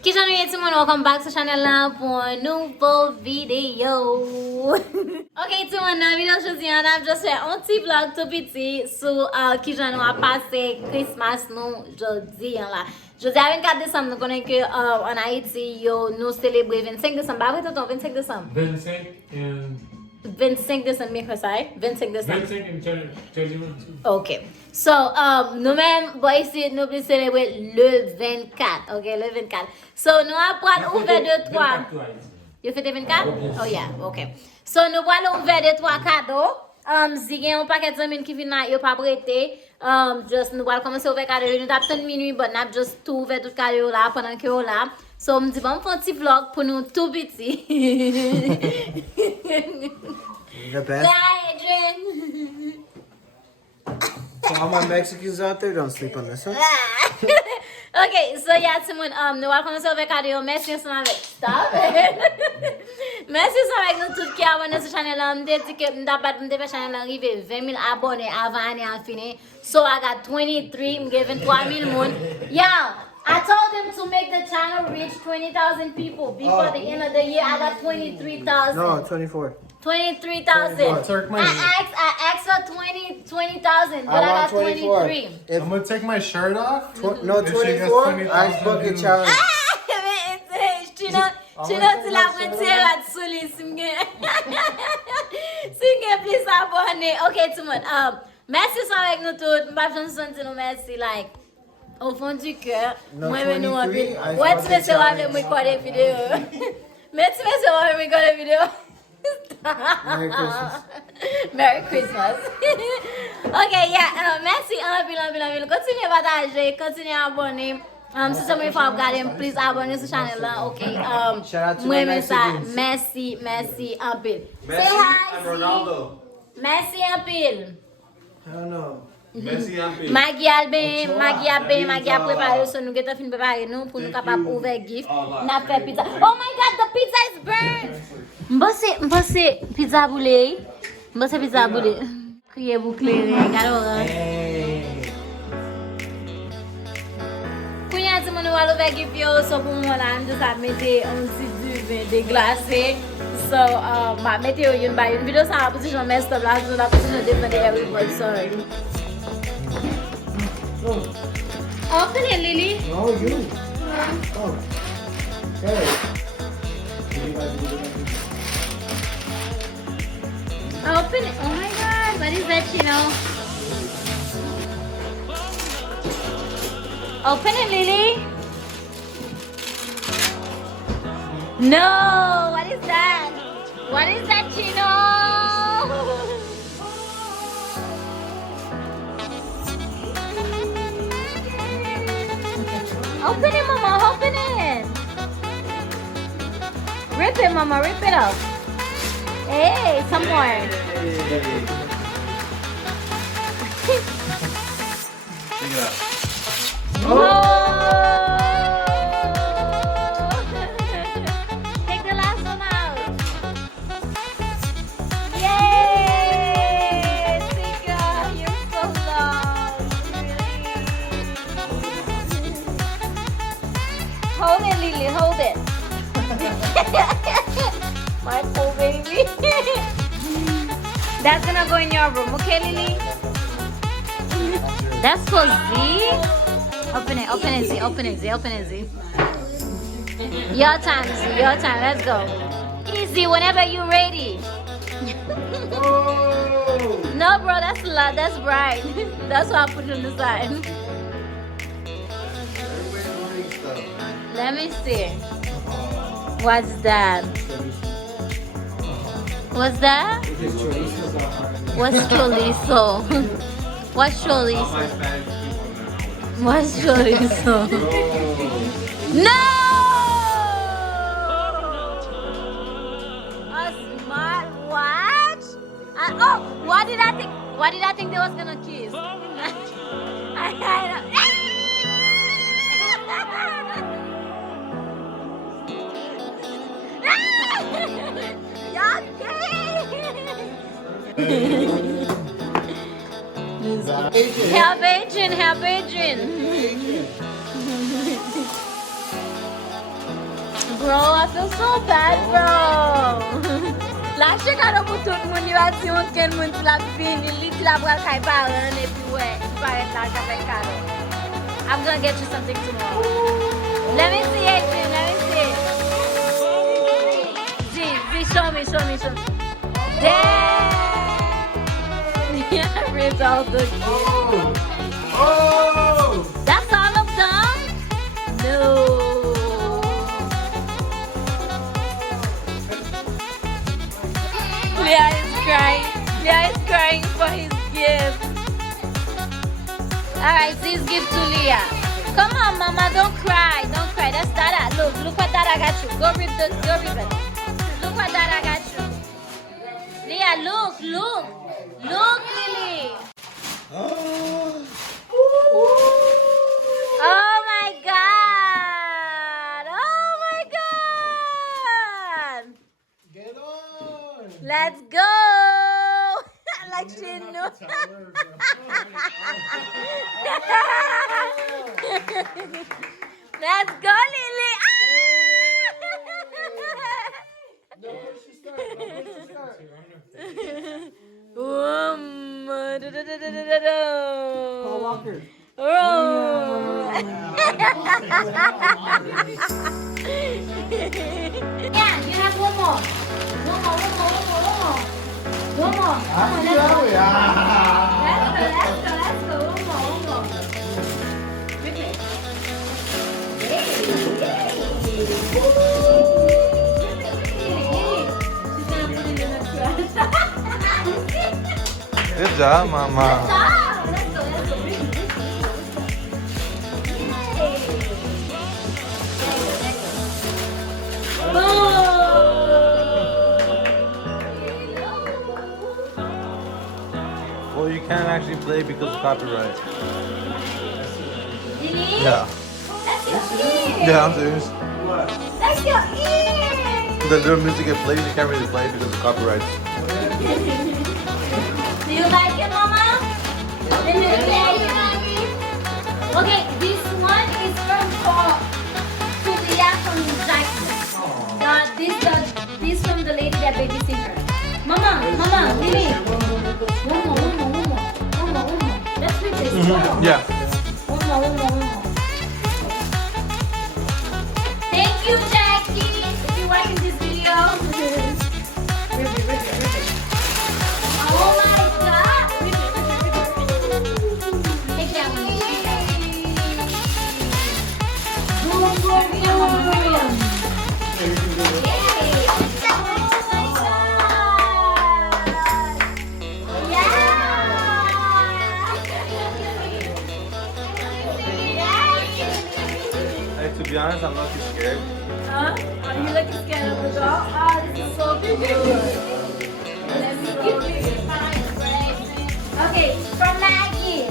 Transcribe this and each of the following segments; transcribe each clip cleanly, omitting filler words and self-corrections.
Kijan, welcome back to channel là pour un nouveau vidéo. Ok, tout le monde, dans la vidéo aujourd'hui, on a juste fait un petit vlog tout petit sur Kijan nous a passé Christmas nous jeudi là. Jeudi à 24 décembre, nous connaissons que en Haïti, nous célébrons 25 décembre. Bah oui, tonton, 25 décembre. 25 and 25 décembre, mercredi, 25 décembre. 25 and 31 too. Ok. So, nous-mêmes, bon, ici, nous pouvons célébrer le 24. Ok, le 24. So, nous allons ouvrir 2-3. You fête 24? Oh, yeah, ok. So, nous allons ouvrir 2-3 cadeaux. Si il y a un paquet de amis qui viennent là, ils ne pas prêter. Just, nous allons commencer à ouvrir cadeaux. Nous avons 30 minutes, mais nous avons juste tout ouvert tout cadeau là pendant que nous là. So, je dis, bon, on fait un petit vlog pour nous tout petit. The best. Bye, Adrian. For all my Mexicans out there, don't sleep on this one. Okay, so yeah, Simon, nous allons commencer avec cadeau. Merci ensemble avec. Stop it. Merci ensemble avec nous tous qui abonnent sur channel. On dit que nous avons fait channel arrivé 20 000 abonnés avant l'année en fini. So I got 23. I'm giving 3 000 moun. Yeah, I told them to make the channel reach 20,000 people before the end of the year. I got 23,000. No, 24. 23,000. Turk money. I asked for 20,000, but I got 24. 23. If, I'm gonna take my shirt off. no, If she gets 24, 20,000 ice bucket views. challenge. Chino ti la retire at soli singe. Singe please abonne. Okay, tout le monde. Merci sans avec nous tous. M'pas besoin de sentir nous merci like au fond du cœur. No, Moi mais nous en 23, pile. ice Ouais, tu bucket me sais challenge. avec moi recorder vidéo. Mais tu me sais avec moi recorder vidéo. Merry Christmas. Merry Christmas. Ok, yeah, merci en pile. Continuez à partager, continuez à abonner. Si c'est une fois regarder, please abonnez sur channel là, ok. Shout out to Moi, my mais ça, Mexicans. merci en pile. Messi Say hi, and Zee. Ronaldo. Merci en pile. I don't know. Messi and Pele. Maggie a préparé ce nous avons fini préparer nous pour nous capables ouvrir gift. N'a fait pizza. Oh my god, the pizza is burnt. M'bosse pizza boulé. M'bosse pizza boulé. Criez bouclé, alors. Kounya ti moun nou al ouvrir gift yo, so pour moi là, nous a mettre un petit du vin déglacé. So, ma mettre yo une by une vidéo ça position messed up là, so la position different everybody, sorry. Open it, Lily. No, you. Oh. Okay. Open it. Oh my god, what is that, Chino? Open it, Lily. No, what is that? What is that, Chino? Open it, Mama, open it. Rip it, Mama, rip it up. Hey, some more. Take the last one out. Yay! Sika, you're so loud. Really. Hold it, Lily, hold it. My poor baby. That's gonna go in your room, okay, Lily? That's for Z. Open it, Z, open it, Z. Your time, Z, your time. Let's go. Easy, whenever you're ready. No, bro, that's a lot. That's bright. That's why I put it on the side. Let me see. What's that? What's that? What's chorizo? What's chorizo? What's chorizo? No! A smart watch? Oh, what did I think? What did I think they was gonna kiss? I Y'all gay! Help Adrian! bro. I feel so bad, bro. La chèque à pour tout le monde, il va dire aucun monde qui l'a fini, lui qui l'a pris à parler, et puis ouais, il va être là avec cadeau. I'm gonna get you something tomorrow. Let me see it, Jim. Let me see. Jim, show me. Damn! Yeah, ripped all the gifts. Oh! That's all of them? No. Leah is crying. Leah is crying for his gift. Alright, this gift to Leah. Come on, Mama, don't cry. Don't cry. That's Dada. Look what Dada got you. Go rip it. Look what Dada got you. Leah, look. Look, Lily. Oh my God. Get on! Let's go. Like she knew. Let's go, Lily. No, where's she start? Paul Walker. Yeah, you have one more. One more. Come on, let's go. Let's go. One more. Rip it. She's gonna put it in the trash. Good job, Mama. Let's go. Well, you can't actually play because of copyright. Really? Yeah. That's your ear. Yeah, I'm serious. What? That's your ear. The little music it plays, you can't really play because of copyright. Do you like it, Mama? Okay, this one is from Leah from Jackson. This from the lady that babysits her. Mama, Lily. One more. Let's read this. One more. Yeah. One more. Thank you, Jackie, if you're watching this video. Rip it. Oh my God. Rip it. Take that one. Boom. Yay. Oh my God. Hey, to be honest, I'm not too scared. Huh? Are you looking scared of the doll? Oh, this is so good. Let me give you okay, from Maggie.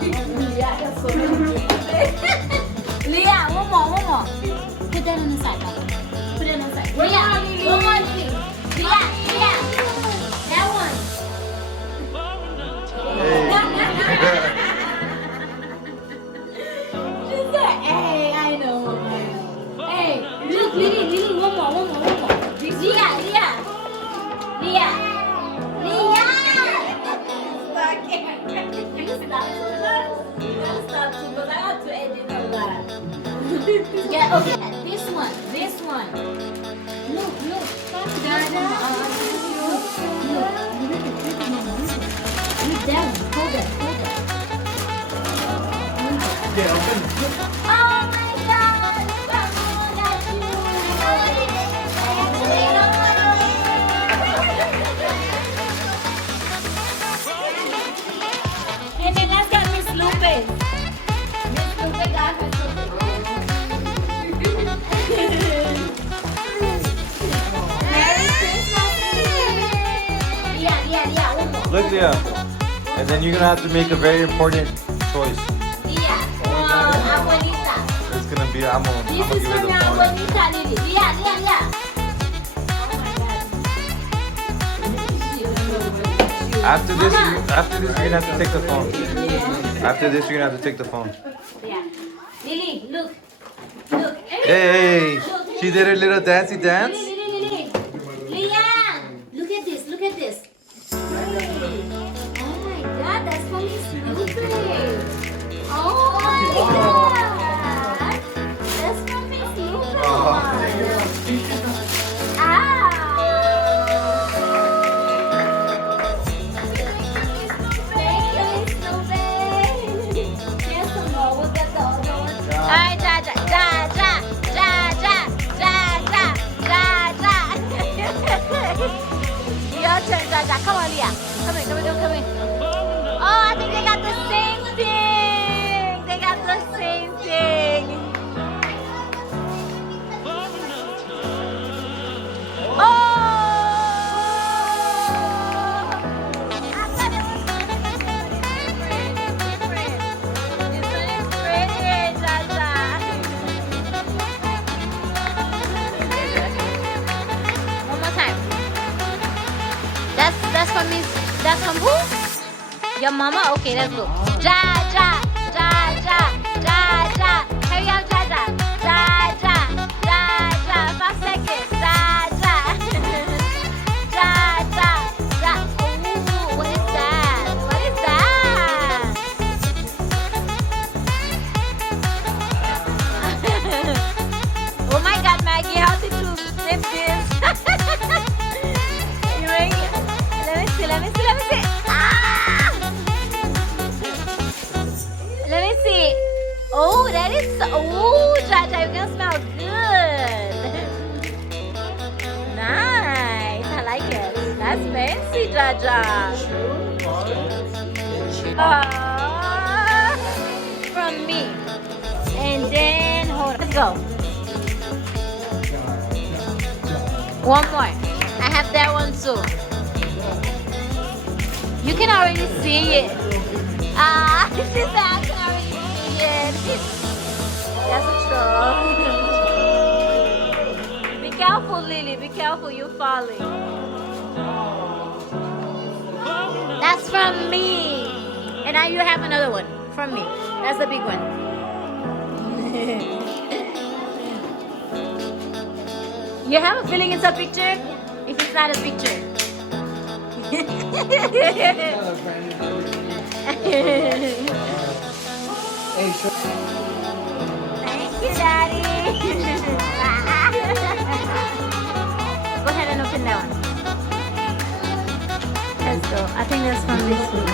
Leah, that's so good. Leah, one more. Put that on the side, Papa. Put it on the side. Leah, one more, please. Leah. That one. Hey. She said, hey, I know. Hey, look, Lily, one more. Leah. Stop too much. I have to edit a lot. Yeah, okay, this one. Look. Dada. Look, that one. Hold that. Yeah, open. Oh my God! Come on, that's you! And then let's get Miss Lopez. Miss Lopez got her something. Merry Christmas! Yeah, one more. Look, Leah. And then you're gonna have to make a very important choice. Yeah, Abuelita. It's gonna be I'm gonna This is give for her the phone. Abuelita, Lily. Yeah. After this, you're gonna have to take the phone. After this, you're gonna have to take the phone. Yeah. Lily, look. Hey, she She did her little dancey dance. Leanne, look at this. Look at this. Oh my God, that's from Miss Lupe. Oh my God, that's from Miss Lupe. Alright, Ja, Ja, Ja, Ja, Ja, Ja, Ja, Ja, Ja, Ja. Your turn, Ja, Ja. Come on, Leah. Come in, come in, come in. Oh, I think they got the same thing. They got the same thing. Oh! I thought it was different. This one is pretty, Ja, Ja. One more time. That's from me. That's from who? Your mama? Okay, let's go. Ja, Ja, Ja, Ja, Ja, Ja. Hurry up, Ja, Ja. Ja, Ja, Ja, Ja. 5 seconds. Ja, Ja. Ja, Ja, Ja. Ooh, what is that? What is that? Oh my God, Maggie, how did you flip this? You ready? Let me see, let me see, let me see. Ah! Let me see. Oh, that is so, oh, Jaja, you can smell good. Nice, I like it. That's fancy, Jaja. From me. And then, hold on, let's go. One more. I have that one too. You can already see it. Ah, she said I can already see it. That's a troll. Be careful, Lily. Be careful, you're falling. That's from me. And now you have another one from me. That's the big one. You have a feeling it's a picture? If it's not a picture. Thank you, Daddy. Go ahead and open that one. Let's go. I think that's from this one.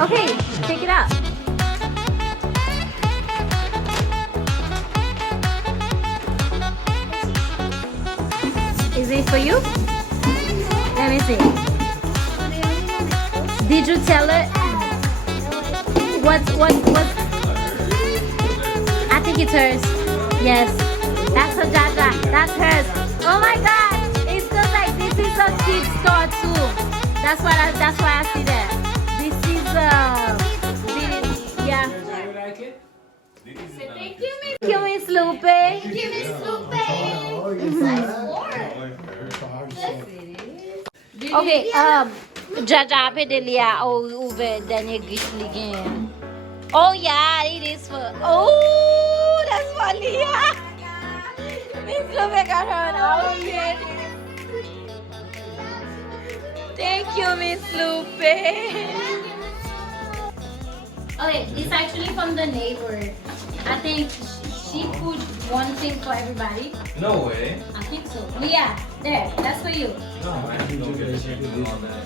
Okay, take it out. Is it for you? Let me see. Did you tell her what? I think it's hers. Yes. That's her, Jaja. That's hers. Oh my God. It feels like this is a kid's store too. That's why I see that. This is yeah. Thank you, Miss Lupe. Thank you, Miss Lupe. Okay, Jaja Pedelia over Daniel Gishligan. Oh yeah, it is for. Oh, that's for Leah. Miss Lupe got her an outfit. Thank you, Miss Lupe. Okay, it's actually from the neighbor. I think she put one thing for everybody. No way. I think so. Leah, there, that's for you. No, I don't get a chance to do all that.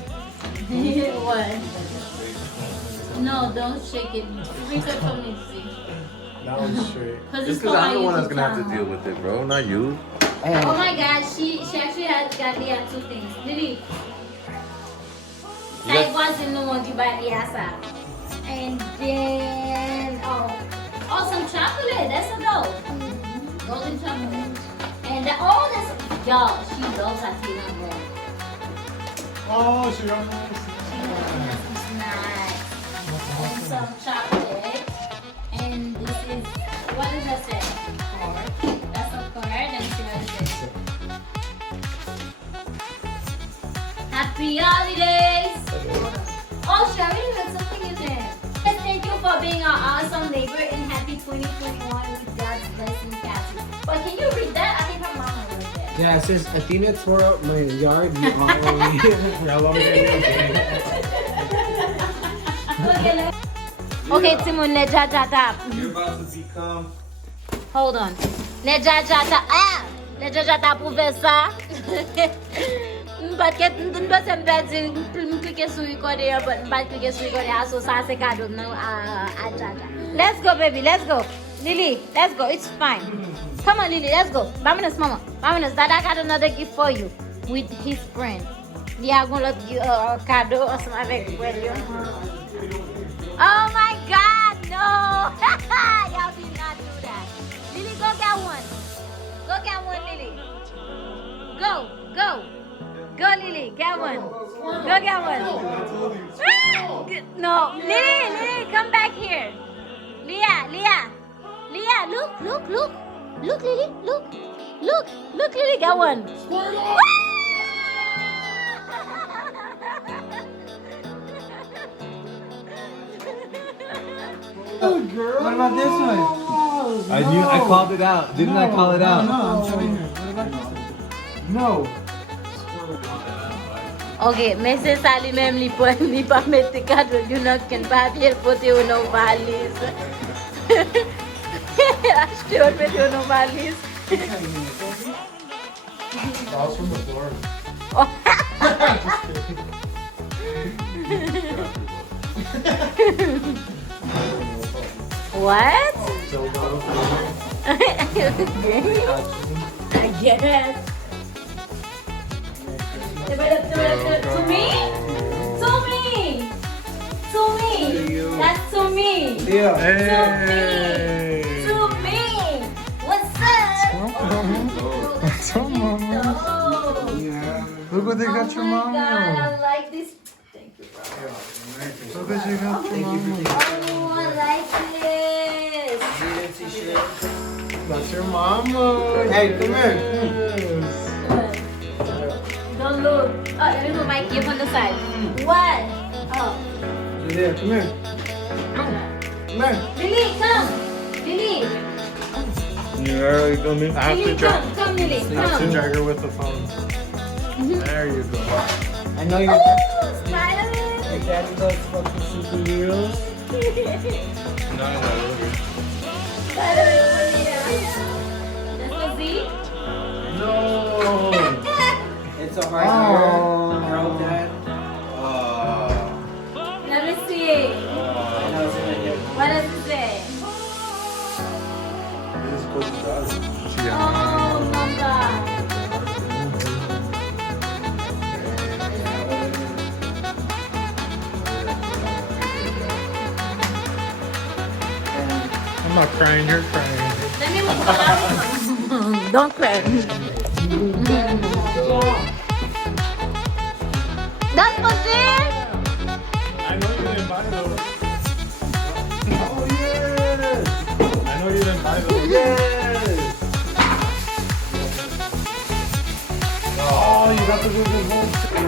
What? No, don't shake it. Reach it for me, see. That one's straight. Just because I'm the one that's gonna have to deal with it, bro, not you. Oh my God, she actually had got Leah 2 things. Lily. Side was in the one you buy Leah. And then some chocolate. That's a dough. Golden chocolate. And that's y'all. She loves her tea number. Oh, she got nice. That's nice. And some chocolate. And this is what does that say? Card. That's a card. Let me see what it says. Happy holidays. Oh, she already had something in there. Thank Wait, can you read that? I think her mama read that. Yeah, it says Athena tore up my yard. Okay, Timon, let Jaja tap. You're about to become. Hold on. Let Jaja tap. Ah! Let Jaja tap ouvert ça. But get the person that's in click sur recorder, but back click sur recorder. So ça c'est cadeau no Jaja. Let's go, baby. Let's go. Lily, let's go. It's fine. Come on, Lily, let's go. Vámonos, mama. Vámonos. Dada got another gift for you with his friend. Dia gonna let you cadeau ensemble avec William. Oh my God, no! Y'all did not do that. Lily, go get one. Go get one, Lily. Go, go. Go, Lily, get one. Go get one. No, Lily, come back here. Leah, look. Look, Lily, look, Lily, get one. Girl. What about this one? I called it out. Didn't I call it out? No, I'm showing her. What about this one? No. Ok, mais c'est ça lui-même, il ne pas mettre cadeau, il n'a qu'un papier pour te dans valise. Acheter on mettre dans valise. That was from the floor. What? I guess. To me? That's to me. Yeah. To me. What's up? What's up, mama? Yeah. Look what they got your Oh my mama. God, I like this. Thank you, bro. Look what you got your Thank you for mama. taking Oh, I like this. t-shirt. That's your mama. Hey, come here. Yes. Don't look. Oh, let me put my gift on the side. What? Oh. Julia, come here. Come here. Lily, come. Lily. You already told me. I have to Lily, drag. come, Lily. I have to Come. drag her with the phone. There you go. I know your Oh, Spider-Man. daddy loves fucking superheroes. No. Spider-Man. That's the Z? No. It's a hard year. Girl, dad. Let me see. I know it's in there. What does it say? Oh, mama. I'm not crying, you're crying. Let me look at Don't cry. That's for it? I know you didn't buy those. Oh, yes. I know you didn't buy those. Yes. Oh, you got to do the whole thing.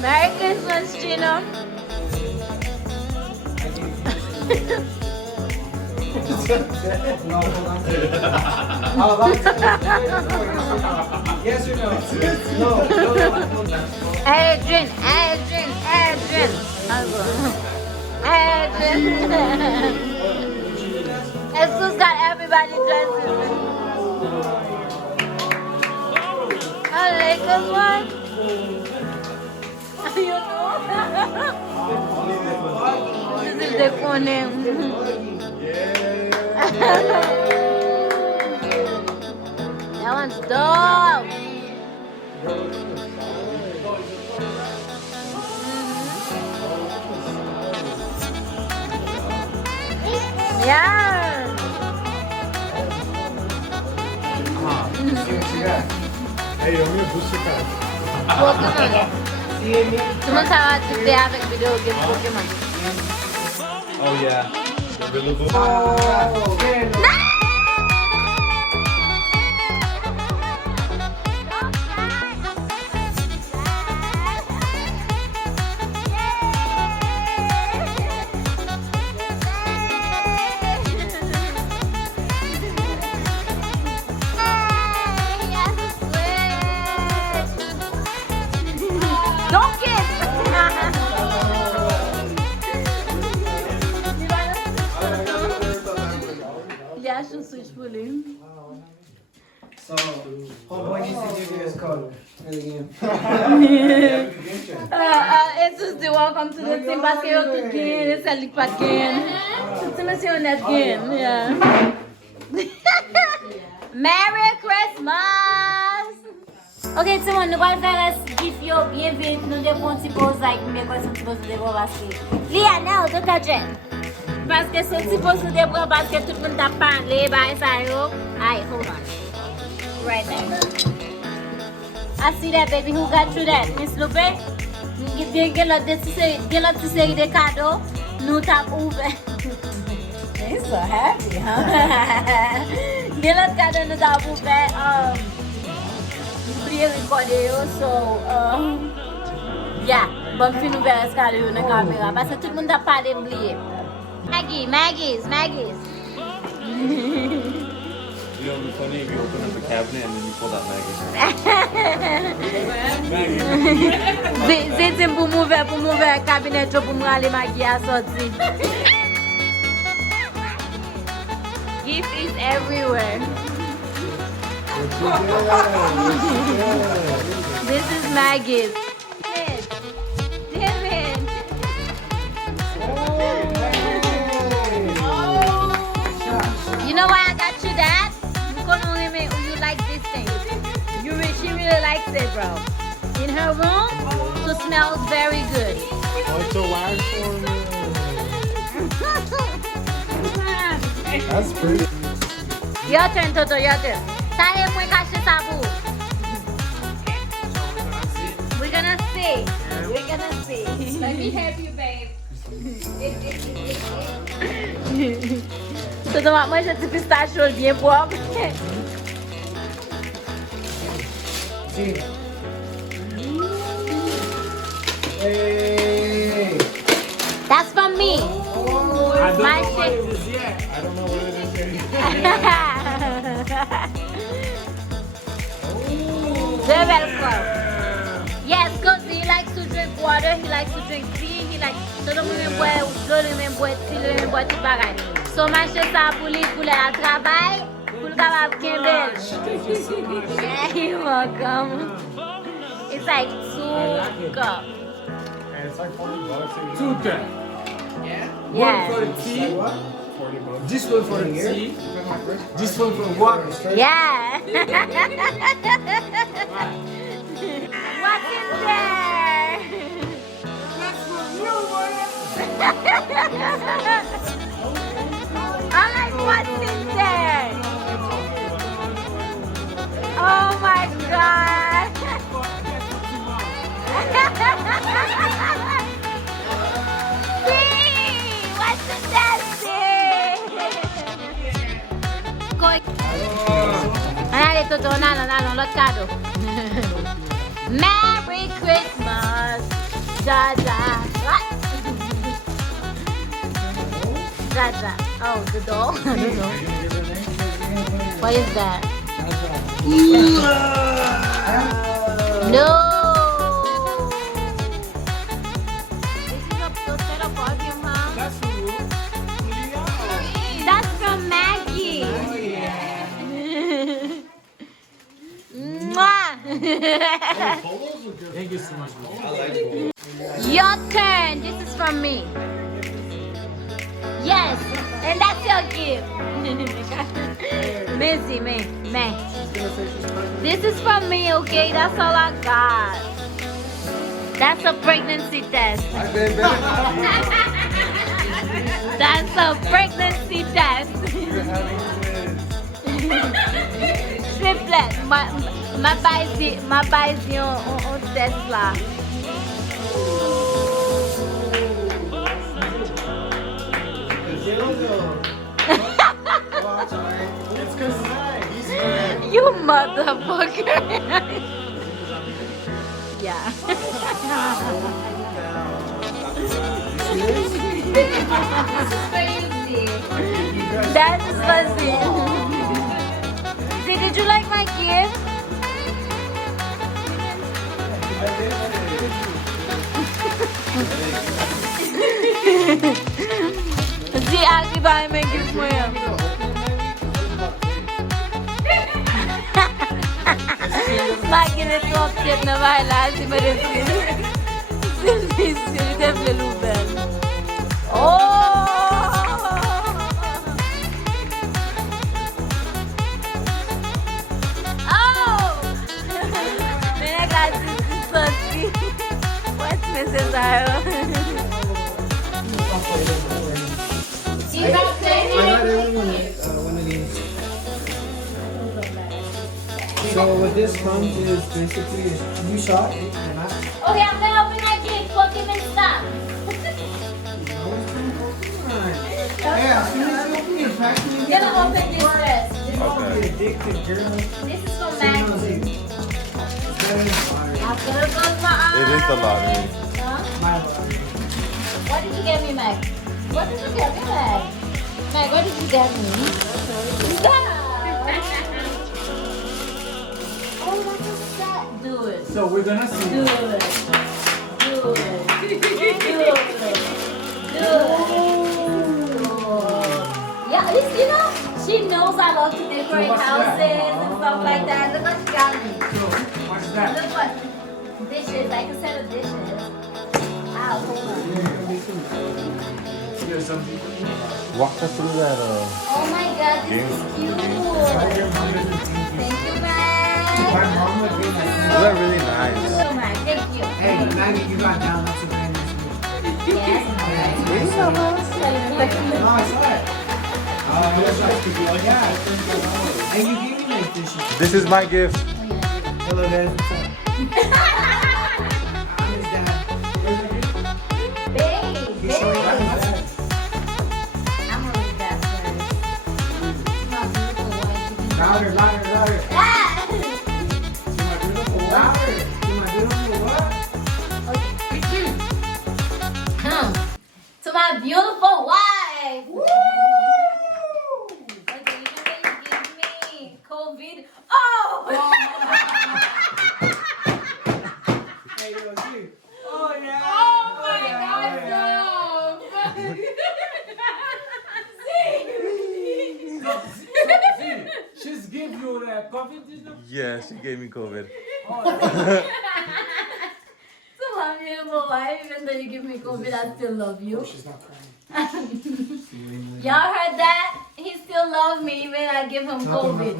Merry Christmas, Chino. No, hold on to it. Yes or no? No. Adrian. Jesus got everybody dresses. I like this one. You know? This is the phone name. That one's dope. Yeah. See what you got. Hey, on me a booster card. Pokémon. Tout le monde ça va tout faire avec vidéo game Pokémon. Oh yeah. The real book. Don't kiss. Yeah, I should switch for him. So, homeboy needs to give you his code for the game. Jesus de welcome to the team parce que yo tout gain, les celles qui pas gain. Tout monsieur honnête gain. Yeah. Merry Christmas. Okay, tout le monde, nous allons faire un gift yo bien vite. Nous devons suppose like mais quoi sont supposés de voir parce que Lia now don't touch it. Parce que sont supposés de voir parce que tout le monde t'a parlé bah ça yo. Aye, hold on. Right there. I see that, baby. Who got you that? Miss Lupe? Get a série de cadeaux. Nous tap ouvert. He's so happy, huh? Get a cadeau, nous tap ouvert. Oublié recorder yo, so, yeah. Bon, fin ouvert ce cadeau dans la caméra. Parce que tout le monde a parlé oublié. Maggie's. You know, it'd be funny if you open up a cabinet and then you pull out Maggie. C'est pour m'ouvrir cabinet pour me aller Maggie à sortir. Gift is everywhere. This is Maggie's. Damn it. You know why I got you that? You like this thing. She really likes it, bro. In her room, so smells very good. Oh, it's a wax for That's pretty. Your turn, Toto, your turn. Tahe mwen kache sabu. We're gonna see. Let me help you, babe. Toto, moi, je te pistachio bien propre. Hey! That's from me. I don't My know what shit. it is yet. I don't know what it is yet. Very welcome. Yes, because he likes to drink water, he likes to drink tea, he likes to boire tout bagay. So my shit ça pour lui la travail, pour le capable kembel. Yeah, you're welcome. It's like sugar. And it's like $40. Two Two ten. One Yeah. for the tea. $40. This one for the tea. This one for water. Yeah. What's in there? I'm like, what's in there? Oh my god. See, what's in that thing? Allez, Toto, on allons, l'autre cadeau. Merry Christmas, Jaja. What? Jaja. Oh, the doll? I don't know. What is that? No. This is a total perfume, huh? That's from Maggie. Mwah. Thank you so much. Your turn. This is from me. Yes, and that's your gift. Missy, me. This is from me, okay? That's all I got. That's a pregnancy test. That's a pregnancy test. Triplet. Ma base on test là. It's because he's You motherfucker. Yeah. Crazy. That's fuzzy. Did you like my gift? See, I give buy my gift for you. Máquina de top na vai lá, se merecer. Ele deve ler o belo. Oh! Oh! Bem agradecido, assim. What's necessário? I got everyone one of these. So what this comes is basically you shot and I. Okay, I'm gonna open that cake. Fuck him and stop. Yeah, as soon as you open your package, I'm gonna open this first. Okay. addicted, girl. This is from Maggie. I'm gonna close my eyes. It is a lot. Huh? What did you get me, Meg? What did you get me, Meg? Meg, what did you get me? Stop! Oh, that's a set. Do it. So we're gonna see. Do it. Do it. Do it. Yeah, at least, you know, she knows I love to decorate houses and stuff like that. Look what she got me. What's that? Look what dishes, like a set of dishes. Ow, hold on. Here's something. Walk us through that. Oh my god, this is cute. Thank you, My Mag. mom would be like, Those are really nice. So Mag, thank you. hey, Maggie, you got down. That's a very nice move. Yes. No, I saw it. Oh, it was like, yeah. And you gave me like dishes. This is my gift. Hello, guys. What's up? I'm his dad. Babe, He's showing up babe. my dad. I'm gonna read that first. My beautiful wife. Louder, louder, louder. Ah! To my beautiful louder. To my beautiful what? To my beautiful wife. Woo! Okay, you can give me COVID. Oh! Hey, yo, you. Oh, yeah. Oh my God, no! She's give you the COVID, you know? Yeah, she gave me COVID. To my beautiful wife, even though you give me COVID, I still love you. She's not crying. Y'all heard that? He still loves me even I give him COVID.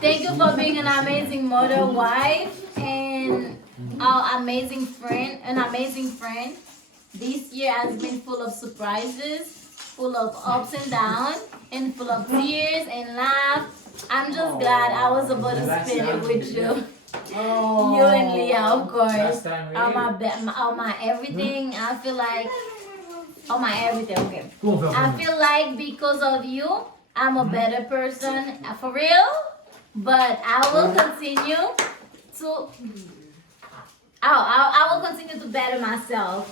Thank you for being an amazing mother, wife, and our amazing friend. An amazing friend. This year has been full of surprises, full of ups and downs, and full of tears and laughs. I'm just glad I was able to spend it with you. You and Leah, of course. All my everything. I feel like all my everything. Okay. I feel like because of you, I'm a better person for real. But I will continue to. I will continue to better myself.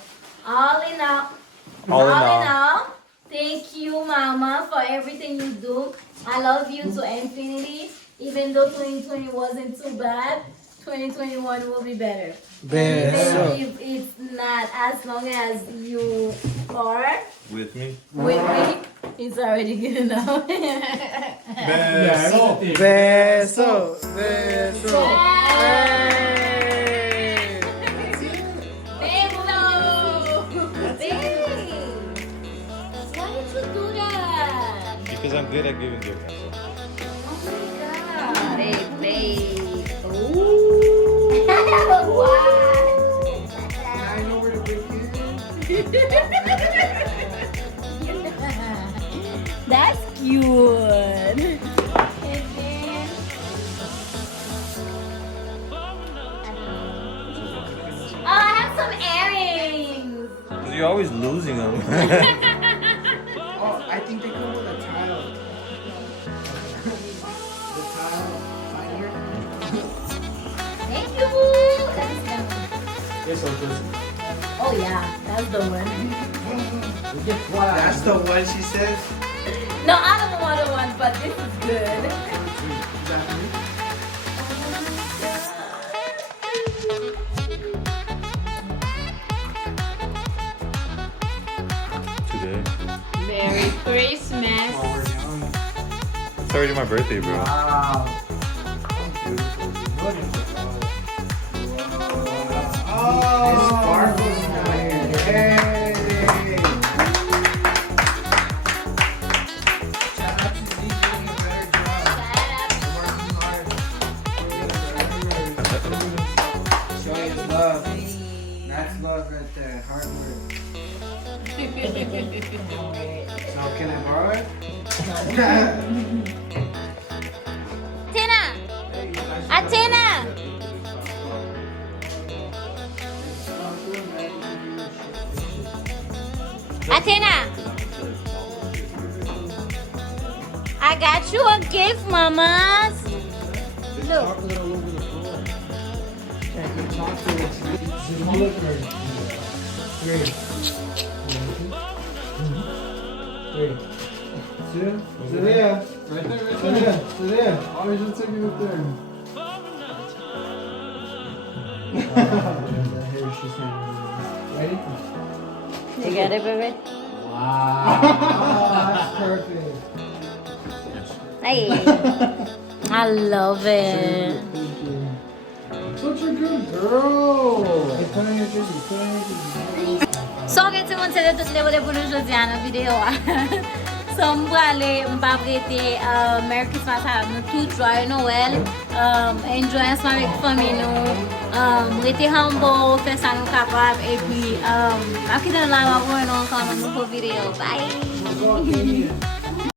All in all, thank you, Mama, for everything you do. I love you to infinity. Even though 2020 wasn't too bad, 2021 will be better. Even if it's not as long as you are With me? with me, it's already good enough. Beso, beso. Why did you do that? Because I'm good at giving gifts. Oh my god, babe. Ooh. Why? I know where to break That's cute. And then you're always losing them. Oh, I think they come with a tile. The tile finder. Thank you. This one, this. Oh yeah, that's the one. That's the one she says. No, I don't want the one, but this is good. Today. Merry Christmas. It's already my birthday, bro. Wow. Oh, it sparkles now. Yay! Shout out to Z doing a better job. Working hard. Showing his love. That's love right there. Hard work. So can I borrow it? Tina! Athena! Athena! I got you a gift, mamas. Look. Celia. Right there, right Celia. there. Celia. Always just take it up there. Ready? You got it, baby? Wow. That's perfect. Hey. I love it. Thank you. Such a good girl. Hey, put on your jersey. Put on your jersey. So, gen ti moun se de tout le wole pou nou jodi an nan video. So, mbale, mbabrete, Merry Christmas a nou tout, Joyeux Noël. Enjoy ansman vek fami nou. Rete humble, fè sa nou kapab. E pi, apkite nou la wapwen nou ankon nou nouvo video. Bye!